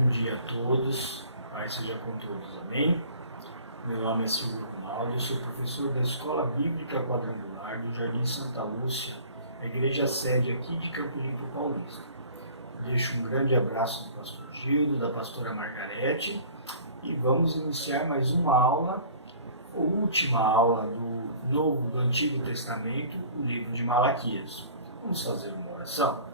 Bom dia a todos, Pai seja com todos, amém? Meu nome é Silvio Ronaldo, eu sou professor da Escola Bíblica Quadrangular do Jardim Santa Lúcia, a igreja sede aqui de Campo Limpo Paulista. Deixo um grande abraço do pastor Gildo, da pastora Margarete, e vamos iniciar mais uma aula, a última aula do Antigo Testamento, o livro de Malaquias. Vamos fazer uma oração?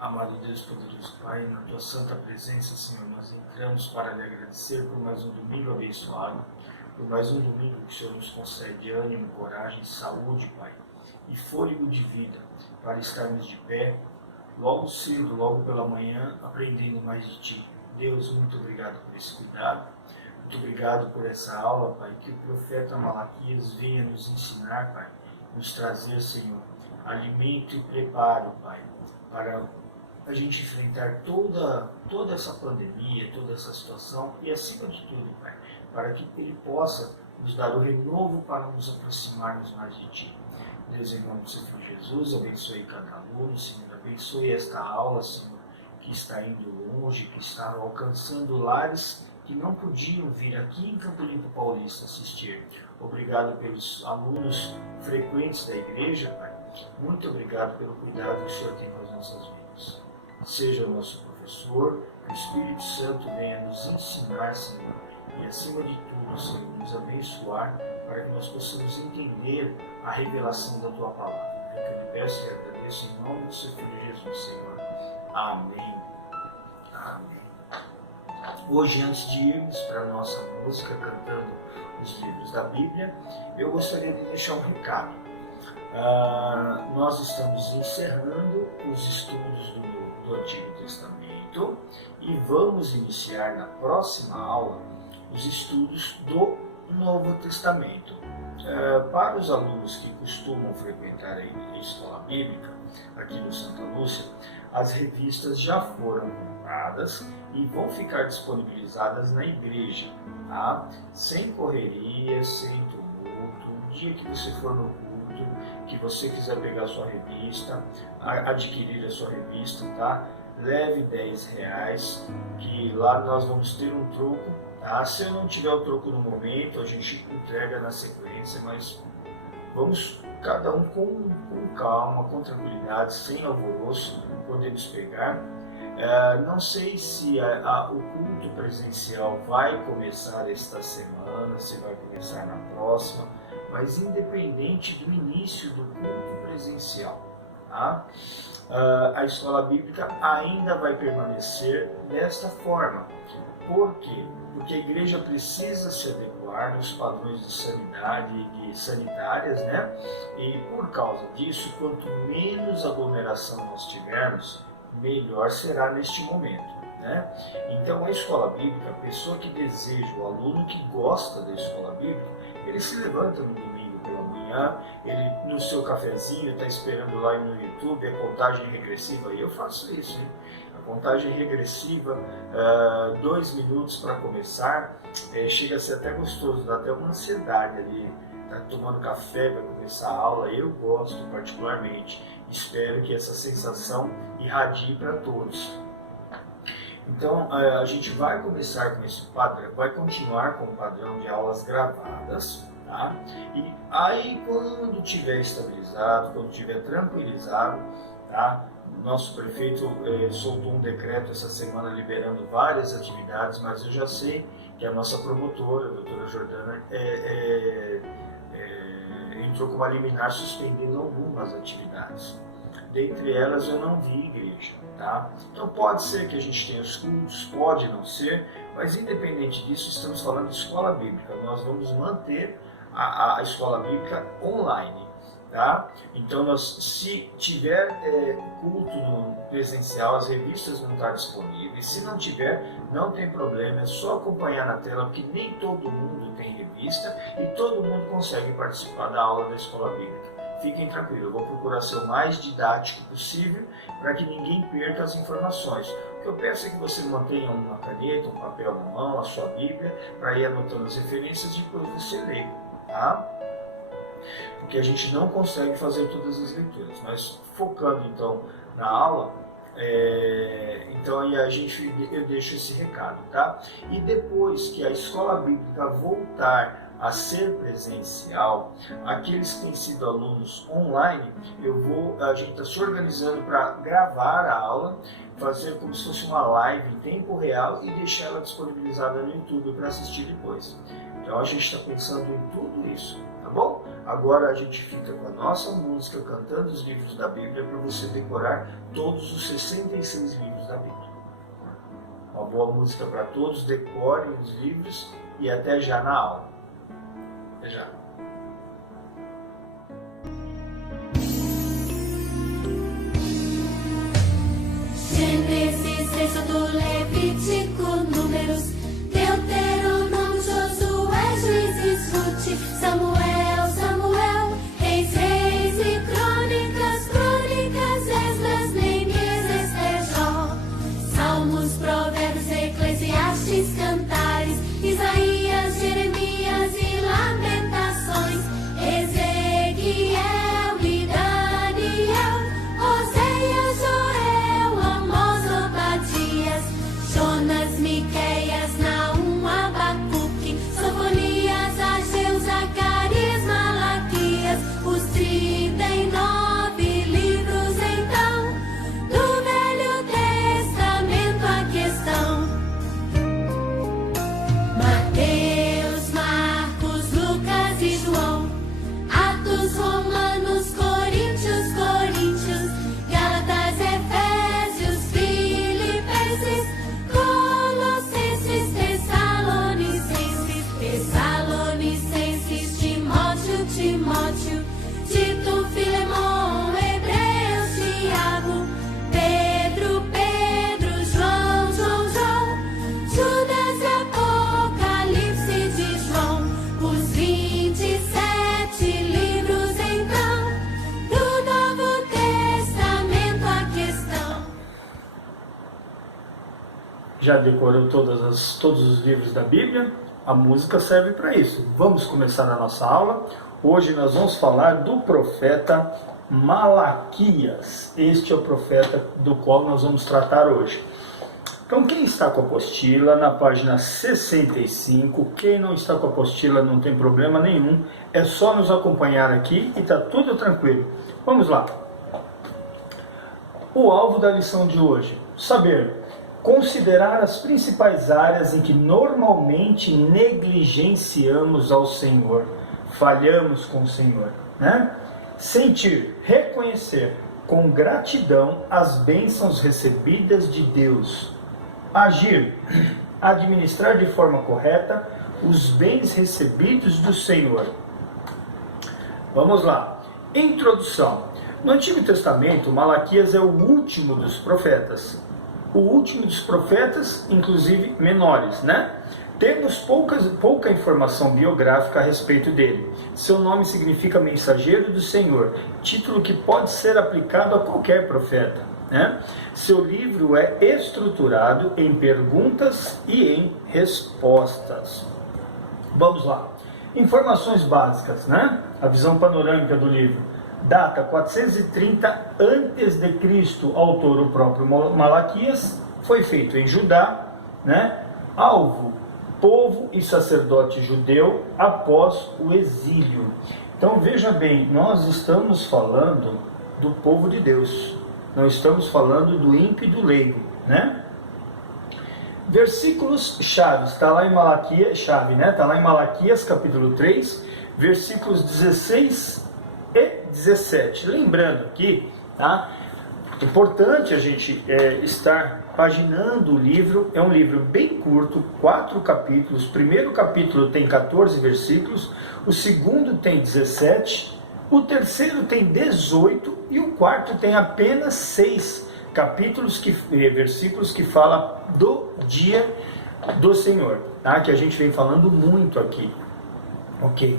Amado Deus, poderoso Pai, na Tua santa presença, Senhor, nós entramos para lhe agradecer por mais um domingo abençoado, por mais um domingo que o Senhor nos concede ânimo, coragem, saúde, Pai, e fôlego de vida para estarmos de pé, logo cedo, logo pela manhã, aprendendo mais de Ti. Deus, muito obrigado por esse cuidado, muito obrigado por essa aula, Pai, que o profeta Malaquias venha nos ensinar, Pai, nos trazer, Senhor, alimento e preparo, Pai, para a gente enfrentar toda essa pandemia, toda essa situação e, acima de tudo, Pai, para que Ele possa nos dar o renovo para nos aproximarmos mais de Ti. Deus, em nome do Seu Filho Jesus, abençoe cada aluno, Senhor, abençoe esta aula, Senhor, que está indo longe, que está alcançando lares que não podiam vir aqui em Campo Limpo Paulista assistir. Obrigado pelos alunos frequentes da igreja, Pai. Muito obrigado pelo cuidado que o Senhor tem com as nossas vidas. Seja o nosso professor, que o Espírito Santo venha nos ensinar, Senhor, e acima de tudo, Senhor, nos abençoar para que nós possamos entender a revelação da Tua palavra. É que eu lhe peço e agradeço em nome do Seu Filho Jesus, Senhor. Amém. Amém. Hoje, antes de irmos para a nossa música cantando os livros da Bíblia, eu gostaria de deixar um recado. Nós estamos encerrando os estudos do Antigo Testamento e vamos iniciar na próxima aula os estudos do Novo Testamento. Para os alunos que costumam frequentar a escola bíblica aqui no Santa Lúcia, as revistas já foram compradas e vão ficar disponibilizadas na igreja, tá? Sem correria, sem tumulto. Um dia que você for no culto, que você quiser pegar a sua revista, adquirir a sua revista, tá? Leve R$10, que lá nós vamos ter um troco, tá? Se eu não tiver o troco no momento, a gente entrega na sequência, mas vamos cada um com calma, com tranquilidade, sem alvoroço, podemos pegar. Não sei se o culto presencial vai começar esta semana, se vai começar na próxima, mas independente do início do culto presencial, tá? A escola bíblica ainda vai permanecer desta forma. Por quê? Porque a igreja precisa se adequar nos padrões de sanidade e sanitárias, né? E por causa disso, quanto menos aglomeração nós tivermos, melhor será neste momento, né? Então a escola bíblica, a pessoa que deseja, o aluno que gosta da escola bíblica, ele se levanta no domingo pela manhã, ele no seu cafezinho está esperando lá no YouTube a contagem regressiva, e eu faço isso, hein? A contagem regressiva, 2 minutos para começar, chega a ser até gostoso, dá até uma ansiedade ali, tá tomando café, vai começar a aula, eu gosto particularmente, espero que essa sensação irradie para todos. Então, a gente vai começar com esse padrão, vai continuar com o padrão de aulas gravadas, tá? E aí, quando tiver estabilizado, quando tiver tranquilizado, tá? Nosso prefeito soltou um decreto essa semana liberando várias atividades, mas eu já sei que a nossa promotora, a doutora Jordana, entrou com uma liminar suspendendo algumas atividades. Dentre elas eu não vi igreja, tá? Então pode ser que a gente tenha os cultos, pode não ser, mas independente disso, estamos falando de escola bíblica. Nós vamos manter a escola bíblica online, tá? Então se tiver culto no presencial, as revistas vão estar disponíveis. Se não tiver, não tem problema, é só acompanhar na tela, porque nem todo mundo tem revista e todo mundo consegue participar da aula da escola bíblica. Fiquem tranquilos, eu vou procurar ser o mais didático possível para que ninguém perca as informações. O que eu peço é que você mantenha uma caneta, um papel na mão, a sua Bíblia, para ir anotando as referências e depois você lê, tá? Porque a gente não consegue fazer todas as leituras, mas focando então na aula, Então aí eu deixo esse recado, tá? E depois que a escola bíblica voltar a ser presencial, aqueles que têm sido alunos online, a gente está se organizando para gravar a aula, fazer como se fosse uma live em tempo real e deixar ela disponibilizada no YouTube para assistir depois. Então a gente está pensando em tudo isso, tá bom? Agora a gente fica com a nossa música, cantando os livros da Bíblia, para você decorar todos os 66 livros da Bíblia. Uma boa música para todos, decorem os livros e até já na aula. Até já. Gênesis, Êxodo, Levítico, Números, Deuteronômio, Josué, Juízes, Rute, Samuel, Samuel, Reis, Reis e Crônicas, Crônicas, Esdras, Neemias, Ester, Jó, Salmos, Provérbios, Eclesiastes, Cantares, Isaías, Jeremias e Lamentações, Ezequiel e Daniel, Oséias, Joel, Amós, Obadias, Jonas, Miqueias, Naum, Abacuque, Sofonias, Ageu, Zacarias, Malaquias, os 39 livros então, do Velho Testamento aqui estão. Mateus, Marcos, Lucas e João, Atos, Romanos, Coríntios, Gálatas, Efésios, Filipenses, Colossenses, Tessalonicenses, Timóteo, Tito, Filemão, Hebreus, Tiago, Pedro, João, Judas e Apocalipse de João, os 27 livros então, do Novo Testamento aqui estão. Já decorou todos os livros da Bíblia? A música serve para isso. Vamos começar a nossa aula. Hoje nós vamos falar do profeta Malaquias. Este é o profeta do qual nós vamos tratar hoje. Então, quem está com a apostila, na página 65, quem não está com a apostila não tem problema nenhum, é só nos acompanhar aqui e está tudo tranquilo. Vamos lá. O alvo da lição de hoje: saber considerar as principais áreas em que normalmente negligenciamos ao Senhor, falhamos com o Senhor, né? Sentir, reconhecer com gratidão as bênçãos recebidas de Deus. Agir, administrar de forma correta os bens recebidos do Senhor. Vamos lá. Introdução. No Antigo Testamento, Malaquias é o último dos profetas. O último dos profetas, inclusive menores, né? Temos pouca informação biográfica a respeito dele. Seu nome significa mensageiro do Senhor, título que pode ser aplicado a qualquer profeta, né? Seu livro é estruturado em perguntas e em respostas. Vamos lá. Informações básicas, né? A visão panorâmica do livro. Data 430 a.C., autor o próprio Malaquias, foi feito em Judá, né? Alvo, povo e sacerdote judeu após o exílio. Então veja bem, nós estamos falando do povo de Deus, não estamos falando do ímpio e do leigo, né? Versículos chaves, está lá em Malaquias, está lá em Malaquias capítulo 3, versículos 16 e 17. Lembrando aqui, tá? Importante a gente estar paginando o livro. É um livro bem curto, 4 capítulos. O primeiro capítulo tem 14 versículos, o segundo tem 17, o terceiro tem 18 e o quarto tem apenas 6 versículos que fala do dia do Senhor, tá? Que a gente vem falando muito aqui. Ok,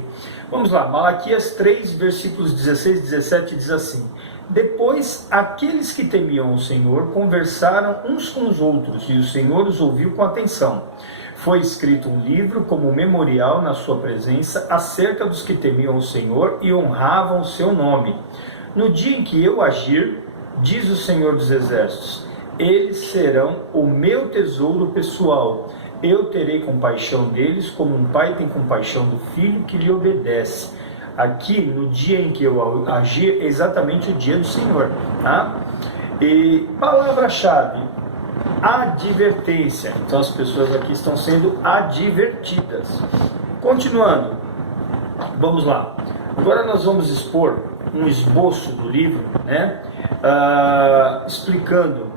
vamos lá. Malaquias 3, versículos 16 e 17 diz assim: depois aqueles que temiam o Senhor conversaram uns com os outros, e o Senhor os ouviu com atenção. Foi escrito um livro como memorial na sua presença acerca dos que temiam o Senhor e honravam o seu nome. No dia em que eu agir, diz o Senhor dos Exércitos, eles serão o meu tesouro pessoal. Eu terei compaixão deles, como um pai tem compaixão do filho que lhe obedece. Aqui, no dia em que eu agi, é exatamente o dia do Senhor. Tá? E palavra-chave, advertência. Então as pessoas aqui estão sendo advertidas. Continuando, vamos lá. Agora nós vamos expor um esboço do livro, né? Explicando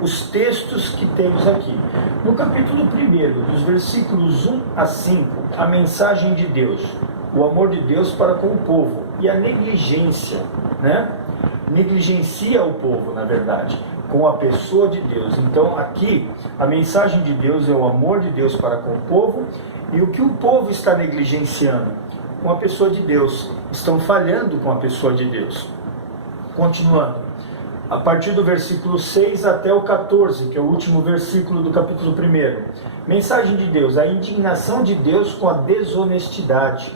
os textos que temos aqui. No capítulo 1, dos versículos 1 a 5, a mensagem de Deus, o amor de Deus para com o povo e a negligência, né? Negligencia o povo, na verdade, com a pessoa de Deus. Então aqui a mensagem de Deus é o amor de Deus para com o povo e o que o povo está negligenciando com a pessoa de Deus, estão falhando com a pessoa de Deus. Continuando, a partir do versículo 6 até o 14, que é o último versículo do capítulo 1. Mensagem de Deus, a indignação de Deus com a desonestidade.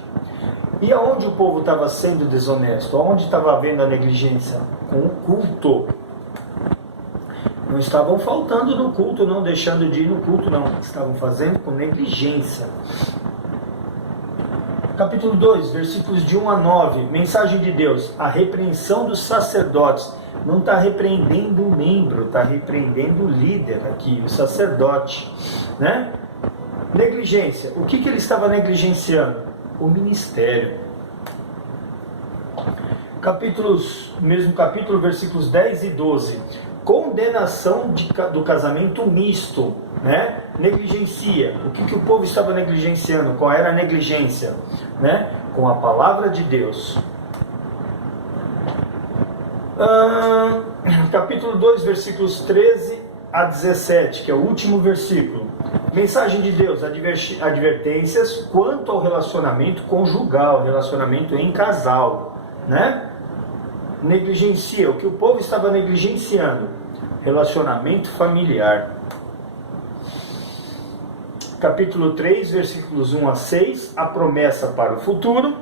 E aonde o povo estava sendo desonesto? Aonde estava havendo a negligência? Com o culto. Não estavam faltando no culto, não deixando de ir no culto, não. Estavam fazendo com negligência. Capítulo 2, versículos de 1 a 9. Mensagem de Deus, a repreensão dos sacerdotes. Não está repreendendo o membro, está repreendendo o líder aqui, o sacerdote, né? Negligência. O que ele estava negligenciando? O ministério. Mesmo capítulo, versículos 10 e 12. Condenação do casamento misto, né? Negligencia. O que o povo estava negligenciando? Qual era a negligência? Né? Com a palavra de Deus. Capítulo 2, versículos 13 a 17, que é o último versículo. Mensagem de Deus, advertências quanto ao relacionamento conjugal, relacionamento em casal, né? Negligencia, o que o povo estava negligenciando, relacionamento familiar. Capítulo 3, versículos 1 a 6, a promessa para o futuro.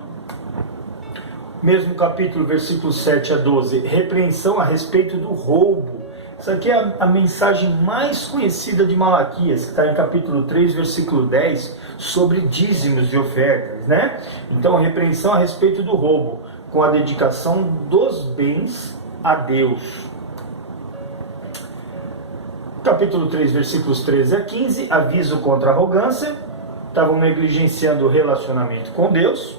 Mesmo capítulo, versículos 7 a 12, repreensão a respeito do roubo. Isso aqui é a mensagem mais conhecida de Malaquias, que está em capítulo 3, versículo 10, sobre dízimos de ofertas, né? Então, a repreensão a respeito do roubo, com a dedicação dos bens a Deus. Capítulo 3, versículos 13 a 15, aviso contra a arrogância. Estavam negligenciando o relacionamento com Deus.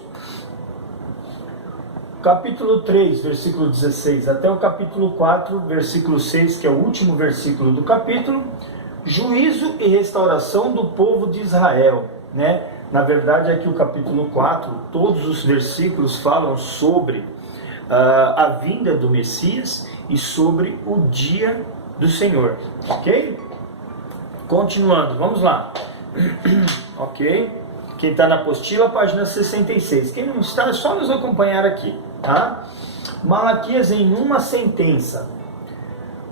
Capítulo 3, versículo 16 até o capítulo 4, versículo 6, que é o último versículo do capítulo, juízo e restauração do povo de Israel, né? Na verdade, aqui o capítulo 4, todos os versículos falam sobre a vinda do Messias e sobre o dia do Senhor, ok? Continuando, vamos lá. Ok? Quem está na apostila, página 66. Quem não está, é só nos acompanhar aqui, tá? Malaquias em uma sentença.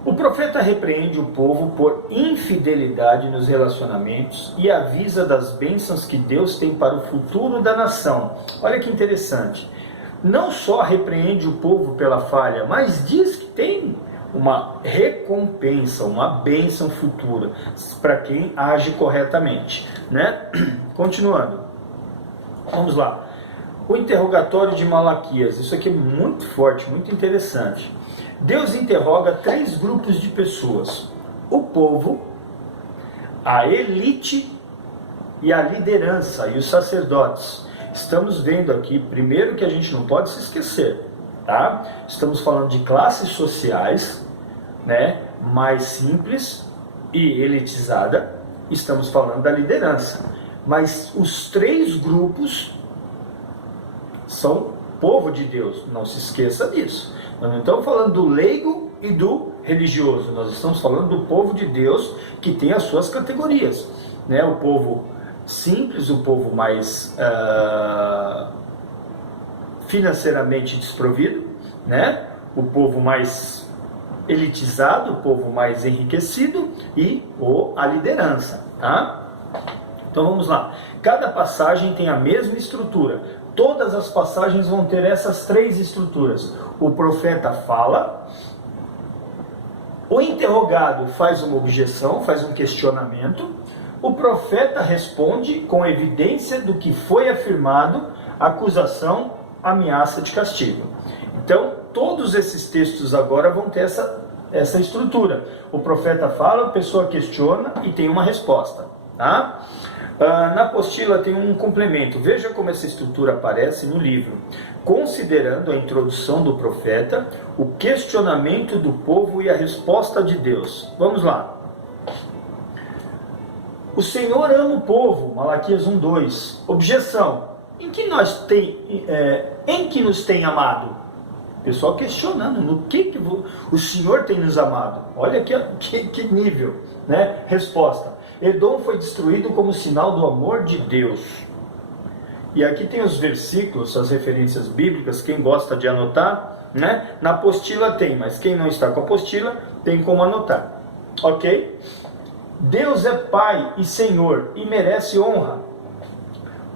O profeta repreende o povo por infidelidade nos relacionamentos e avisa das bênçãos que Deus tem para o futuro da nação. Olha que interessante. Não só repreende o povo pela falha, mas diz que tem uma recompensa, uma bênção futura para quem age corretamente, né? Continuando, vamos lá. O interrogatório de Malaquias, isso aqui é muito forte, muito interessante. Deus interroga 3 grupos de pessoas: o povo, a elite e a liderança e os sacerdotes. Estamos vendo aqui, primeiro, que a gente não pode se esquecer, tá? Estamos falando de classes sociais, né, mais simples e elitizada. Estamos falando da liderança, mas os 3 grupos são povo de Deus, não se esqueça disso. Nós não estamos falando do leigo e do religioso, nós estamos falando do povo de Deus, que tem as suas categorias, né? O povo simples, o povo mais financeiramente desprovido, né? O povo mais elitizado, o povo mais enriquecido e a liderança, tá? Então vamos lá. Cada passagem tem a mesma estrutura. Todas as passagens vão ter essas 3 estruturas. O profeta fala, O interrogado faz uma objeção, faz um questionamento. O profeta responde com evidência do que foi afirmado, acusação, ameaça de castigo. Então, todos esses textos agora vão ter essa estrutura. O profeta fala, a pessoa questiona e tem uma resposta. Tá? Na apostila tem um complemento. Veja como essa estrutura aparece no livro. Considerando a introdução do profeta, o questionamento do povo e a resposta de Deus. Vamos lá. O Senhor ama o povo, Malaquias 1:2. Objeção. Em que nos tem amado? O pessoal questionando, no que o Senhor tem nos amado? Olha que nível, né? Resposta. Edom foi destruído como sinal do amor de Deus. E aqui tem os versículos, as referências bíblicas, quem gosta de anotar, né? Na apostila tem, mas quem não está com a apostila, tem como anotar. Ok? Deus é Pai e Senhor e merece honra.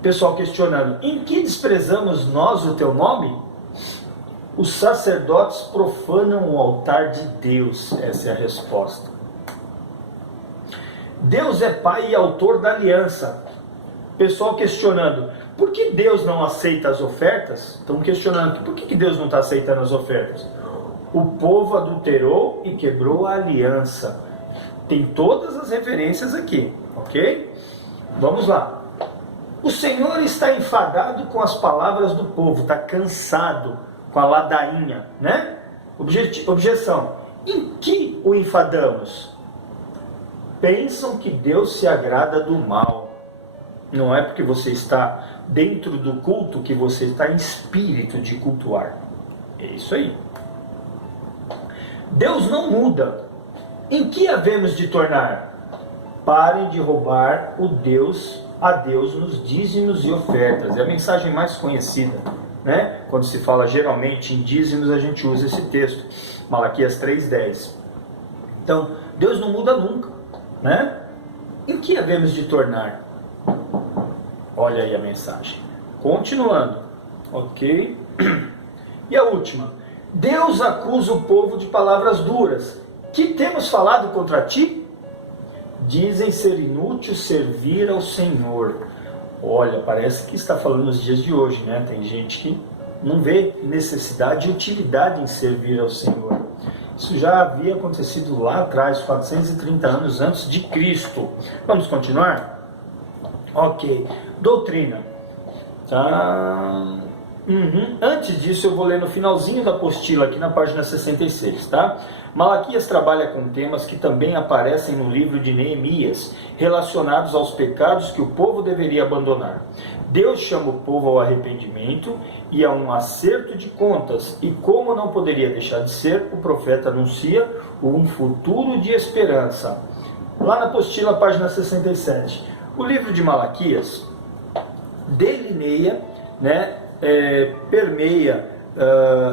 Pessoal questionando, em que desprezamos nós o teu nome? Os sacerdotes profanam o altar de Deus. Essa é a resposta. Deus é Pai e autor da aliança. Pessoal questionando, por que Deus não aceita as ofertas? Estão questionando, por que Deus não está aceitando as ofertas? O povo adulterou e quebrou a aliança. Tem todas as referências aqui, ok? Vamos lá. O Senhor está enfadado com as palavras do povo, está cansado com a ladainha, né? Objeção. Em que o enfadamos? Pensam que Deus se agrada do mal. Não é porque você está dentro do culto que você está em espírito de cultuar. É isso aí. Deus não muda. Em que havemos de tornar? Parem de roubar a Deus nos dízimos e ofertas. É a mensagem mais conhecida, né? Quando se fala geralmente em dízimos, a gente usa esse texto, Malaquias 3:10. Então, Deus não muda nunca, né? Em que havemos de tornar? Olha aí a mensagem. Continuando, ok? E a última. Deus acusa o povo de palavras duras. Que temos falado contra ti? Dizem ser inútil servir ao Senhor. Olha, parece que está falando nos dias de hoje, né? Tem gente que não vê necessidade e utilidade em servir ao Senhor. Isso já havia acontecido lá atrás, 430 anos antes de Cristo. Vamos continuar? Ok. Doutrina. Tá. Antes disso, eu vou ler no finalzinho da apostila, aqui na página 66, tá? Malaquias trabalha com temas que também aparecem no livro de Neemias, relacionados aos pecados que o povo deveria abandonar. Deus chama o povo ao arrependimento e a um acerto de contas, e como não poderia deixar de ser, o profeta anuncia um futuro de esperança. Lá na apostila, página 67. O livro de Malaquias delineia, né, permeia,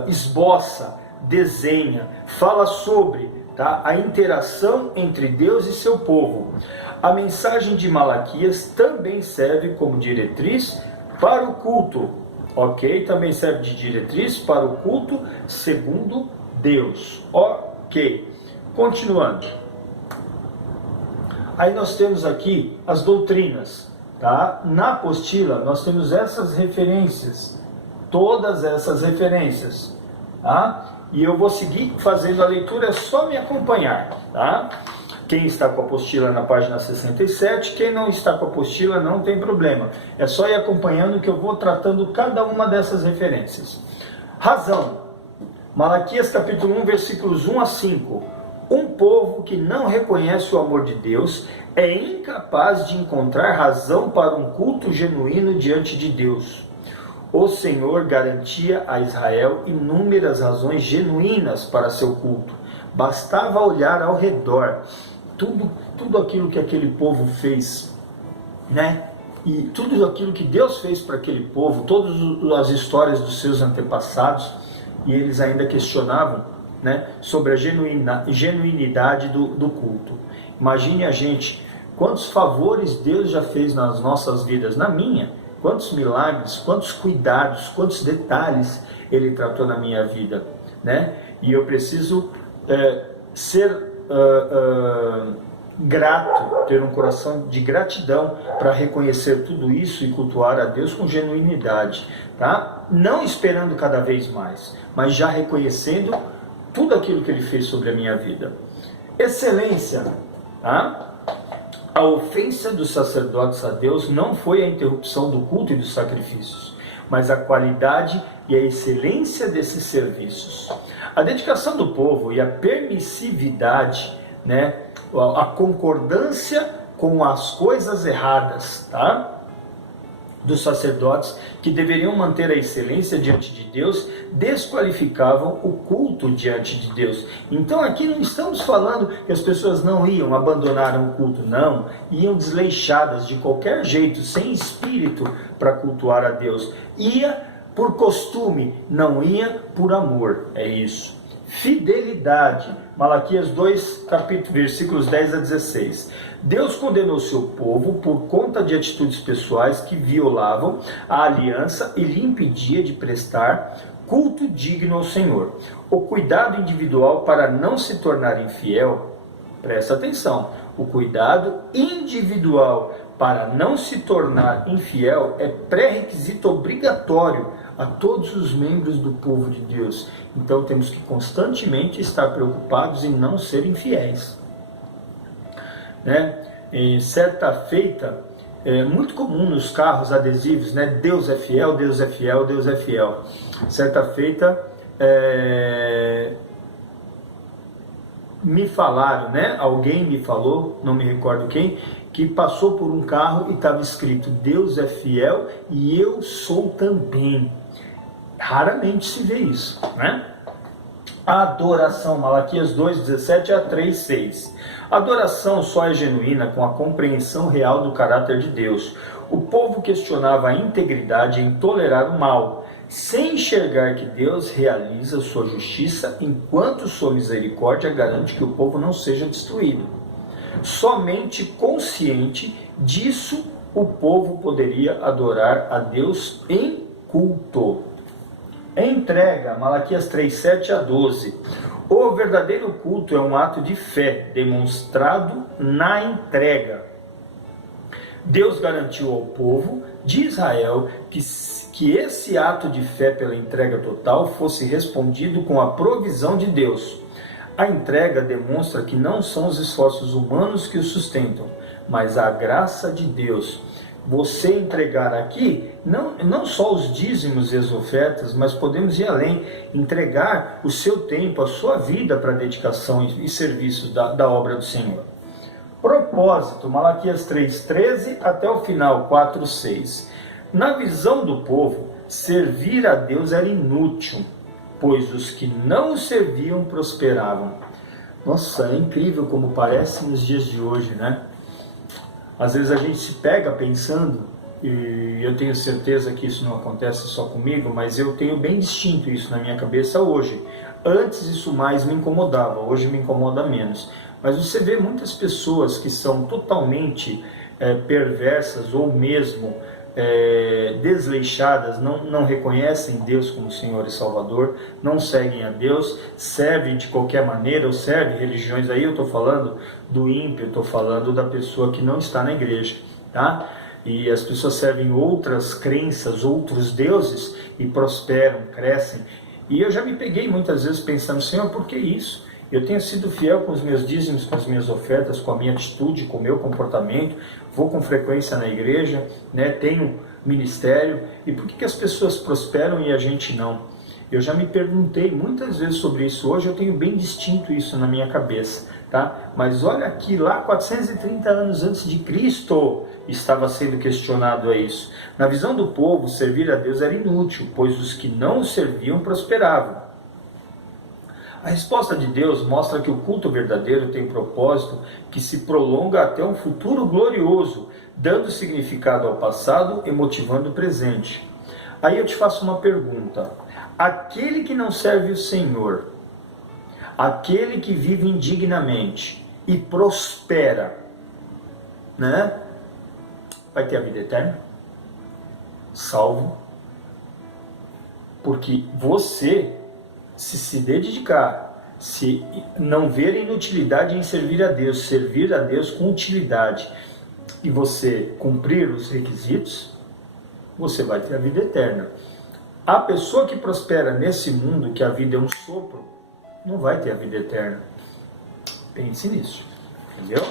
esboça, desenha, fala sobre, tá, a interação entre Deus e seu povo. A mensagem de Malaquias também serve como diretriz para o culto, ok? Também serve de diretriz para o culto segundo Deus, ok? Continuando. Aí nós temos aqui as doutrinas, tá? Na apostila nós temos essas referências, todas essas referências, tá? E eu vou seguir fazendo a leitura, é só me acompanhar, tá? Quem está com a apostila na página 67, quem não está com a apostila não tem problema. É só ir acompanhando que eu vou tratando cada uma dessas referências. Razão. Malaquias capítulo 1, versículos 1 a 5. Um povo que não reconhece o amor de Deus é incapaz de encontrar razão para um culto genuíno diante de Deus. O Senhor garantia a Israel inúmeras razões genuínas para seu culto. Bastava olhar ao redor. Tudo aquilo que aquele povo fez, né? E tudo aquilo que Deus fez para aquele povo, todas as histórias dos seus antepassados, e eles ainda questionavam, né, sobre a genuinidade do culto. Imagine a gente, quantos favores Deus já fez nas nossas vidas, na minha, quantos milagres, quantos cuidados, quantos detalhes Ele tratou na minha vida, né? E eu preciso ser grato, ter um coração de gratidão para reconhecer tudo isso e cultuar a Deus com genuinidade, tá? Não esperando cada vez mais, mas já reconhecendo tudo aquilo que Ele fez sobre a minha vida. Excelência, tá? A ofensa dos sacerdotes a Deus não foi a interrupção do culto e dos sacrifícios, mas a qualidade e a excelência desses serviços. A dedicação do povo e a permissividade, né, a concordância com as coisas erradas, tá, dos sacerdotes, que deveriam manter a excelência diante de Deus, desqualificavam o culto diante de Deus. Então aqui não estamos falando que as pessoas não iam, abandonaram o culto, não, iam desleixadas de qualquer jeito, sem espírito para cultuar a Deus. Ia por costume, não ia por amor, é isso. Fidelidade, Malaquias 2, versículos 10 a 16. Deus condenou seu povo por conta de atitudes pessoais que violavam a aliança e lhe impedia de prestar culto digno ao Senhor. O cuidado individual para não se tornar infiel, presta atenção, o cuidado individual para não se tornar infiel é pré-requisito obrigatório a todos os membros do povo de Deus. Então temos que constantemente estar preocupados em não ser infiéis, né? Em certa feita, é muito comum nos carros adesivos, né? Deus é fiel, Deus é fiel, Deus é fiel. Certa feita, me falaram, né? Alguém me falou, não me recordo quem, que passou por um carro e estava escrito Deus é fiel e eu sou também. Raramente se vê isso, né? Adoração, Malaquias 2, 17 a 3, 6. A adoração só é genuína com a compreensão real do caráter de Deus. O povo questionava a integridade em tolerar o mal, sem enxergar que Deus realiza sua justiça enquanto sua misericórdia garante que o povo não seja destruído. Somente consciente disso, o povo poderia adorar a Deus em culto. Entrega, Malaquias 3, 7 a 12. O verdadeiro culto é um ato de fé demonstrado na entrega. Deus garantiu ao povo de Israel que esse ato de fé pela entrega total fosse respondido com a provisão de Deus. A entrega demonstra que não são os esforços humanos que o sustentam, mas a graça de Deus. Você entregar aqui, não só os dízimos e as ofertas, mas podemos ir além, entregar o seu tempo, a sua vida para dedicação e serviço da obra do Senhor. Propósito, Malaquias 3:13 até o final, 4:6. Na visão do povo, servir a Deus era inútil, pois os que não o serviam prosperavam. Nossa, é incrível como parece nos dias de hoje, né? Às vezes a gente se pega pensando, e eu tenho certeza que isso não acontece só comigo, mas eu tenho bem distinto isso na minha cabeça hoje. Antes isso mais me incomodava, hoje me incomoda menos. Mas você vê muitas pessoas que são totalmente perversas ou mesmo desleixadas, não reconhecem Deus como Senhor e Salvador, não seguem a Deus, servem de qualquer maneira, ou servem religiões. Aí eu estou falando do ímpio, eu estou falando da pessoa que não está na igreja, tá? E as pessoas servem outras crenças, outros deuses e prosperam, crescem. E eu já me peguei muitas vezes pensando, Senhor, por que isso? Eu tenho sido fiel com os meus dízimos, com as minhas ofertas, com a minha atitude, com o meu comportamento, vou com frequência na igreja, né? Tenho ministério, e por que as pessoas prosperam e a gente não? Eu já me perguntei muitas vezes sobre isso, hoje eu tenho bem distinto isso na minha cabeça, tá? Mas olha aqui, lá 430 anos antes de Cristo estava sendo questionado a isso. Na visão do povo, servir a Deus era inútil, pois os que não o serviam prosperavam. A resposta de Deus mostra que o culto verdadeiro tem propósito que se prolonga até um futuro glorioso, dando significado ao passado e motivando o presente. Aí eu te faço uma pergunta. Aquele que não serve o Senhor, aquele que vive indignamente e prospera, né? Vai ter a vida eterna? Salvo. Porque você, se dedicar, se não ver inutilidade em servir a Deus com utilidade, e você cumprir os requisitos, você vai ter a vida eterna. A pessoa que prospera nesse mundo, que a vida é um sopro, não vai ter a vida eterna. Pense nisso, entendeu?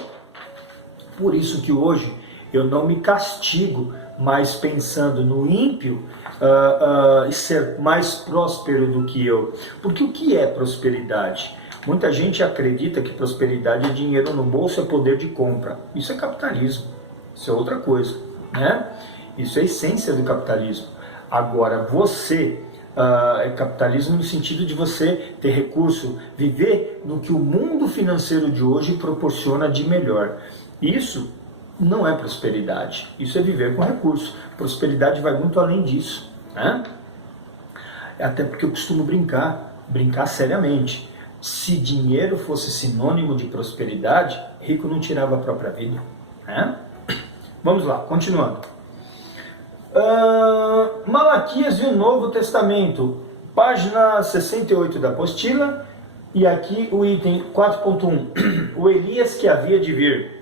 Por isso que hoje eu não me castigo mais pensando no ímpio ser mais próspero do que eu. Porque o que é prosperidade? Muita gente acredita que prosperidade é dinheiro no bolso, é poder de compra. Isso é capitalismo, isso é outra coisa, né? Isso é a essência do capitalismo. Agora, é capitalismo no sentido de você ter recurso, viver no que o mundo financeiro de hoje proporciona de melhor. Isso não é prosperidade, isso é viver com recurso. Prosperidade vai muito além disso, né? Até porque eu costumo brincar seriamente. Se dinheiro fosse sinônimo de prosperidade, rico não tirava a própria vida, né? Vamos lá, continuando. Malaquias e o Novo Testamento, página 68 da apostila, e aqui o item 4.1, o Elias que havia de vir.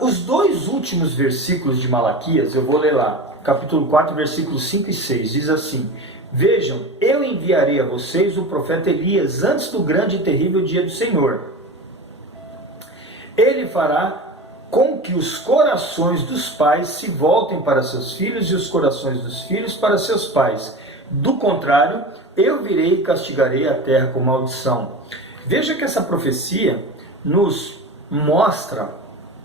Os dois últimos versículos de Malaquias, eu vou ler lá, capítulo 4, versículos 5 e 6, diz assim: Vejam, eu enviarei a vocês o profeta Elias antes do grande e terrível dia do Senhor. Ele fará com que os corações dos pais se voltem para seus filhos e os corações dos filhos para seus pais. Do contrário, eu virei e castigarei a terra com maldição. Veja que essa profecia nos mostra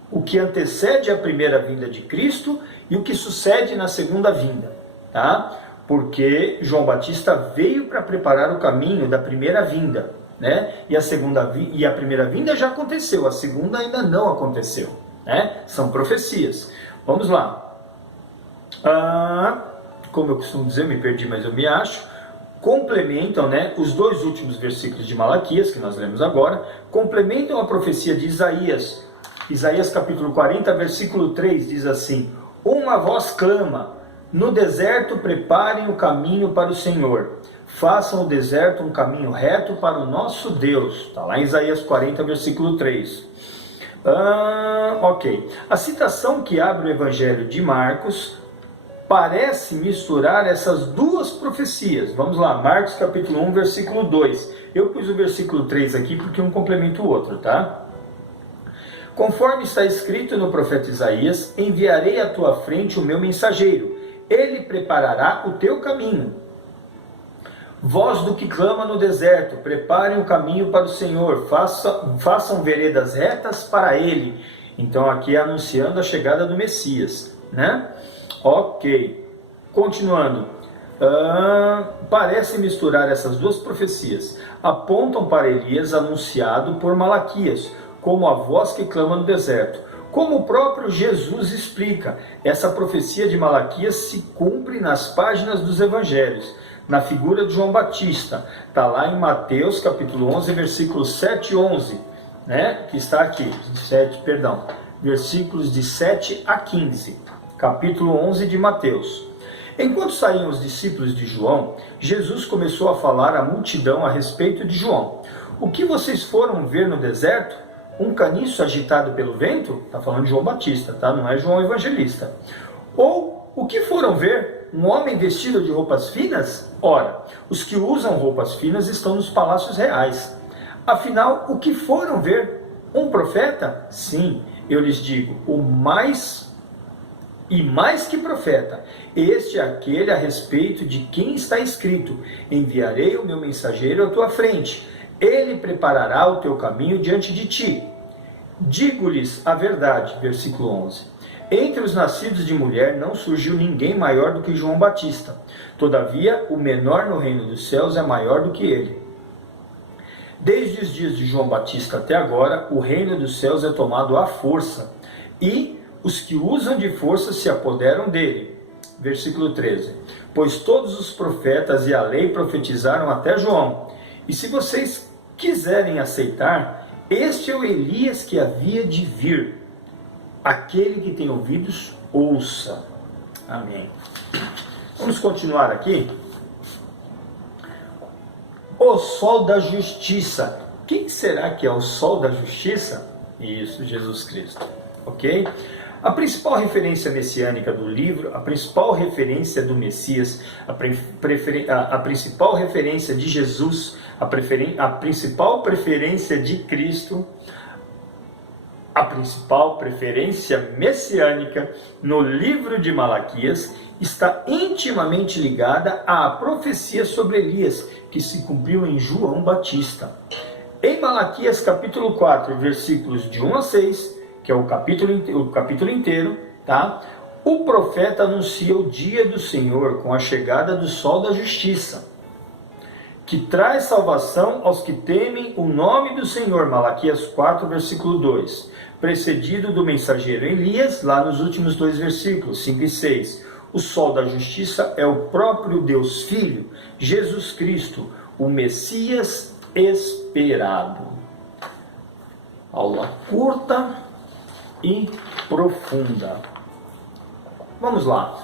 o que antecede a primeira vinda de Cristo e o que sucede na segunda vinda, tá? Porque João Batista veio para preparar o caminho da primeira vinda, né? E a primeira vinda já aconteceu, a segunda ainda não aconteceu, né? São profecias. Vamos lá. Como eu costumo dizer, eu me perdi, mas eu me acho. Complementam, né, os dois últimos versículos de Malaquias, que nós lemos agora, complementam a profecia de Isaías. Isaías capítulo 40, versículo 3 diz assim: Uma voz clama, no deserto preparem o caminho para o Senhor, façam o deserto um caminho reto para o nosso Deus. Está lá em Isaías 40, versículo 3. Ok. A citação que abre o Evangelho de Marcos parece misturar essas duas profecias. Vamos lá, Marcos capítulo 1, versículo 2. Eu pus o versículo 3 aqui porque um complementa o outro, tá? Conforme está escrito no profeta Isaías, enviarei à tua frente o meu mensageiro, ele preparará o teu caminho. Voz do que clama no deserto, preparem o caminho para o Senhor, façam veredas retas para ele. Então aqui é anunciando a chegada do Messias, né? Ok, continuando. Parece misturar essas duas profecias. Apontam para Elias anunciado por Malaquias, como a voz que clama no deserto. Como o próprio Jesus explica, essa profecia de Malaquias se cumpre nas páginas dos evangelhos, na figura de João Batista. Está lá em Mateus capítulo 11, versículos 7 e 11, né? Que está aqui, versículos de 7 a 15, capítulo 11 de Mateus. Enquanto saíam os discípulos de João, Jesus começou a falar à multidão a respeito de João. O que vocês foram ver no deserto? Um caniço agitado pelo vento? Está falando de João Batista, tá? Não é João Evangelista. Ou o que foram ver? Um homem vestido de roupas finas? Ora, os que usam roupas finas estão nos palácios reais. Afinal, o que foram ver? Um profeta? Sim, eu lhes digo, mais que profeta. Este é aquele a respeito de quem está escrito: enviarei o meu mensageiro à tua frente. Ele preparará o teu caminho diante de ti. Digo-lhes a verdade, versículo 11. Entre os nascidos de mulher não surgiu ninguém maior do que João Batista. Todavia, o menor no reino dos céus é maior do que ele. Desde os dias de João Batista até agora, o reino dos céus é tomado à força, e os que usam de força se apoderam dele. Versículo 13. Pois todos os profetas e a lei profetizaram até João. E se vocês quiserem aceitar, este é o Elias que havia de vir. Aquele que tem ouvidos, ouça. Amém. Vamos continuar aqui. o sol da justiça. Quem será que é o sol da justiça? Isso, Jesus Cristo. Ok? A principal referência messiânica do livro, a principal referência do Messias, a principal referência de Jesus, a principal preferência de Cristo, a principal preferência messiânica no livro de Malaquias está intimamente ligada à profecia sobre Elias, que se cumpriu em João Batista. Em Malaquias capítulo 4, versículos de 1 a 6, que é o capítulo inteiro, tá? O profeta anuncia o dia do Senhor com a chegada do sol da justiça, que traz salvação aos que temem o nome do Senhor. Malaquias 4, versículo 2, precedido do mensageiro Elias, lá nos últimos dois versículos, 5 e 6. O sol da justiça é o próprio Deus Filho, Jesus Cristo, o Messias esperado. Aula curta e profunda. Vamos lá.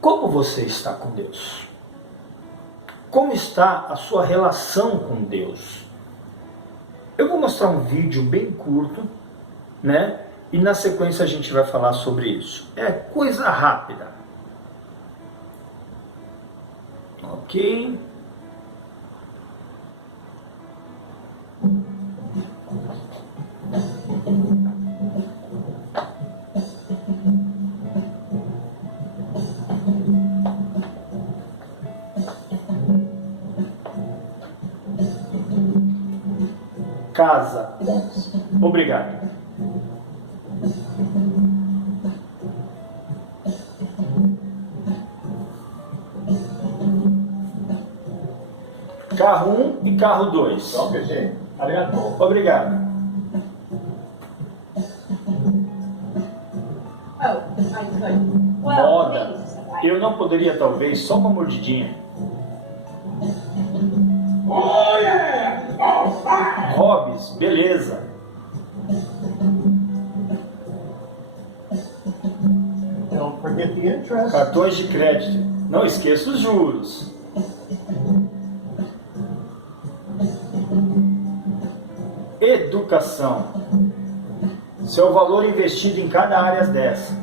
Como você está com Deus? Como está a sua relação com Deus? Eu vou mostrar um vídeo bem curto, né? E na sequência a gente vai falar sobre isso. É coisa rápida. Ok? Casa. Obrigado. Carro 1 e carro 2. Obrigado. Moda. Eu não poderia, talvez, só uma mordidinha. Hobbies, beleza. Don't forget the interest. Cartões de crédito. Não esqueça os juros. Educação. Seu valor investido em cada área dessa.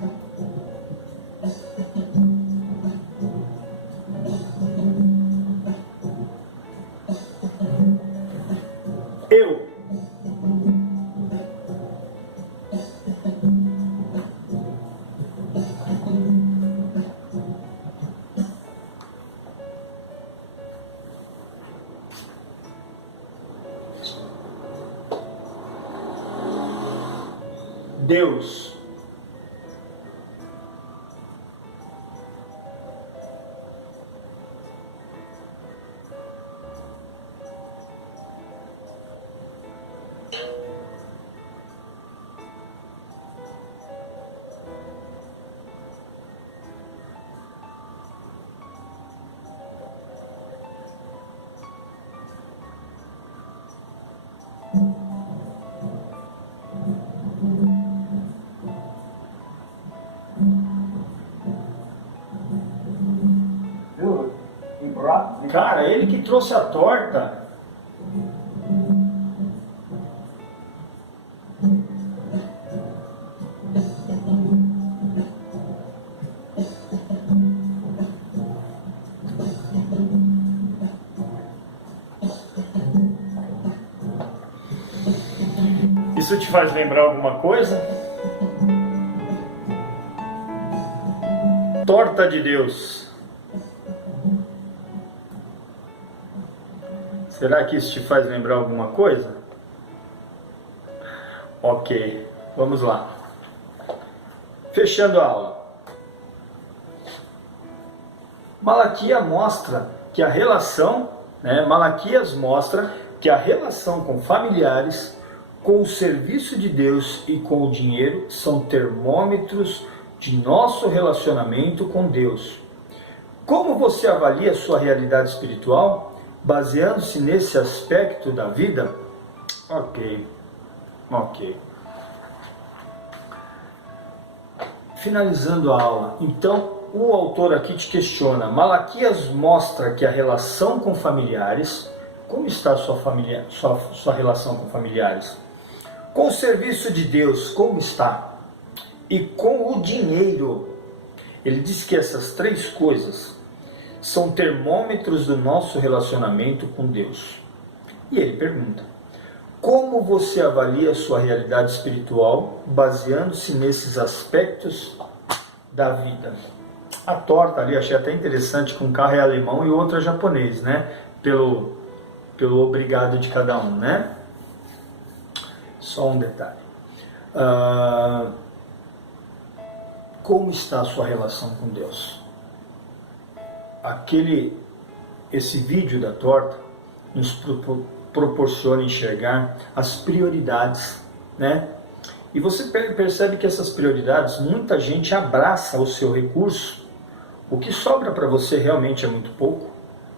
Eu. Deus. Dude, he brought me. Cara, ele que trouxe a torta. Isso te faz lembrar alguma coisa? Torta de Deus. Será que isso te faz lembrar alguma coisa? Ok, vamos lá. Fechando a aula. Malaquias mostra que a relação, Malaquias mostra que a relação com familiares, com o serviço de Deus e com o dinheiro são termômetros de nosso relacionamento com Deus. Como você avalia a sua realidade espiritual? Baseando-se nesse aspecto da vida? Ok. Finalizando a aula. Então, o autor aqui te questiona. Malaquias mostra que a relação com familiares, como está a sua relação com familiares? Com o serviço de Deus, como está? E com o dinheiro. Ele diz que essas três coisas são termômetros do nosso relacionamento com Deus. E ele pergunta: como você avalia a sua realidade espiritual baseando-se nesses aspectos da vida? A torta ali, achei até interessante, que um carro é alemão e o outro é japonês, né? Pelo obrigado de cada um, né? Só um detalhe. Como está a sua relação com Deus? Esse vídeo da torta nos proporciona enxergar as prioridades, né? E você percebe que essas prioridades, muita gente abraça o seu recurso. O que sobra para você realmente é muito pouco,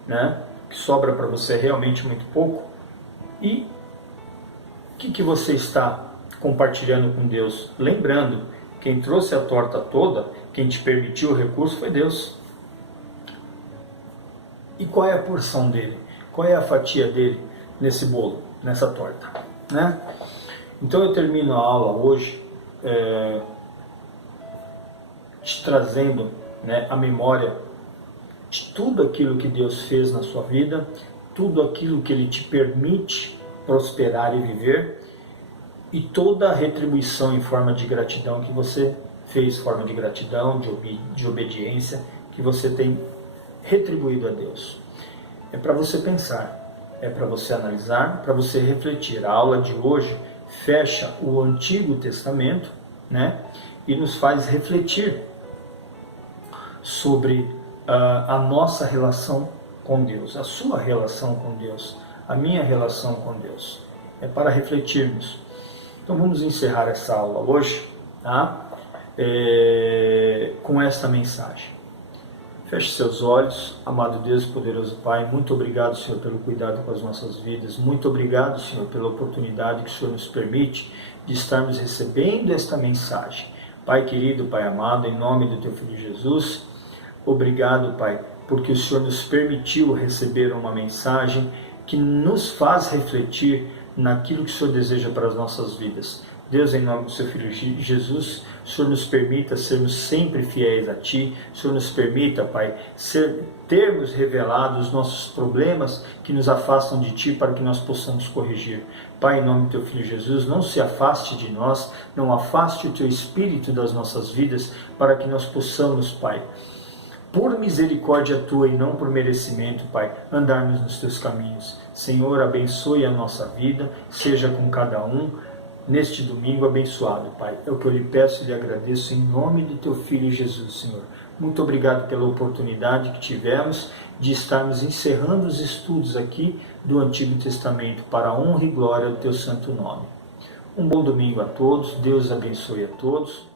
né? O que sobra para você é realmente muito pouco. E o que você está compartilhando com Deus? Lembrando, quem trouxe a torta toda, quem te permitiu o recurso foi Deus. E qual é a porção dele? Qual é a fatia dele nesse bolo, nessa torta, né? Então eu termino a aula hoje te trazendo, né, a memória de tudo aquilo que Deus fez na sua vida, tudo aquilo que Ele te permite prosperar e viver, e toda a retribuição em forma de gratidão que você fez, forma de gratidão, de obediência, que você tem retribuído a Deus. É para você pensar, é para você analisar, para você refletir. A aula de hoje fecha o Antigo Testamento, né, e nos faz refletir sobre a nossa relação com Deus, a sua relação com Deus, a minha relação com Deus. É para refletirmos. Então vamos encerrar essa aula hoje, tá? Com esta mensagem. Feche seus olhos, amado Deus e poderoso Pai. Muito obrigado, Senhor, pelo cuidado com as nossas vidas. Muito obrigado, Senhor, pela oportunidade que o Senhor nos permite de estarmos recebendo esta mensagem. Pai querido, Pai amado, em nome do Teu Filho Jesus, obrigado, Pai, porque o Senhor nos permitiu receber uma mensagem que nos faz refletir naquilo que o Senhor deseja para as nossas vidas. Deus, em nome do Seu Filho Jesus, o Senhor nos permita sermos sempre fiéis a Ti. O Senhor nos permita, Pai, termos revelado os nossos problemas que nos afastam de Ti, para que nós possamos corrigir. Pai, em nome do Teu Filho Jesus, não se afaste de nós, não afaste o Teu Espírito das nossas vidas, para que nós possamos, Pai, por misericórdia Tua e não por merecimento, Pai, andarmos nos Teus caminhos. Senhor, abençoe a nossa vida, seja com cada um neste domingo abençoado, Pai. É o que eu lhe peço e lhe agradeço em nome do Teu Filho Jesus, Senhor. Muito obrigado pela oportunidade que tivemos de estarmos encerrando os estudos aqui do Antigo Testamento para a honra e glória do Teu santo nome. Um bom domingo a todos, Deus abençoe a todos.